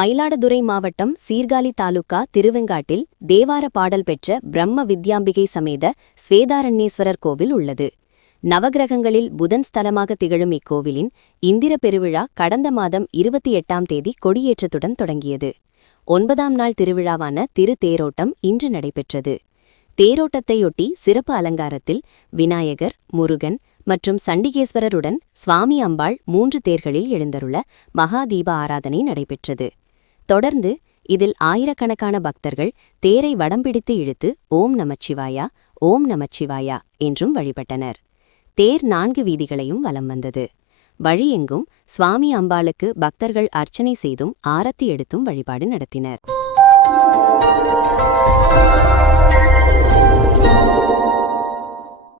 மயிலாடுதுறை மாவட்டம் சீர்காழி தாலுகா திருவெங்காட்டில் தேவார பாடல் பெற்ற பிரம்ம வித்யாம்பிகை சமேத ஸ்வேதாரண்யேஸ்வரர் கோவில் உள்ளது. நவகிரகங்களில் புதன் ஸ்தலமாக திகழும் இக்கோவிலின் இந்திர பெருவிழா கடந்த மாதம் 28ஆம் தேதி கொடியேற்றத்துடன் தொடங்கியது. 9ஆம் நாள் திருவிழாவான தேரோட்டம் இன்று நடைபெற்றது. தேரோட்டத்தையொட்டி சிறப்பு அலங்காரத்தில் விநாயகர், முருகன் மற்றும் சண்டிகேஸ்வரருடன் சுவாமி அம்பாள் 3 தேர்களில் எழுந்தருள மகாதீப ஆராதனை நடைபெற்றது. தொடர்ந்து இதில் ஆயிரக்கணக்கான பக்தர்கள் தேரை வடம்பிடித்து இழுத்து ஓம் நமச்சிவாயா, ஓம் நமச்சிவாயா என்றும் வழிபட்டனர். தேர் 4 வீதிகளையும் வலம் வந்தது. வழியெங்கும் சுவாமி அம்பாளுக்கு பக்தர்கள் அர்ச்சனை செய்தும் ஆரத்தி எடுத்தும் வழிபாடு நடத்தினர்.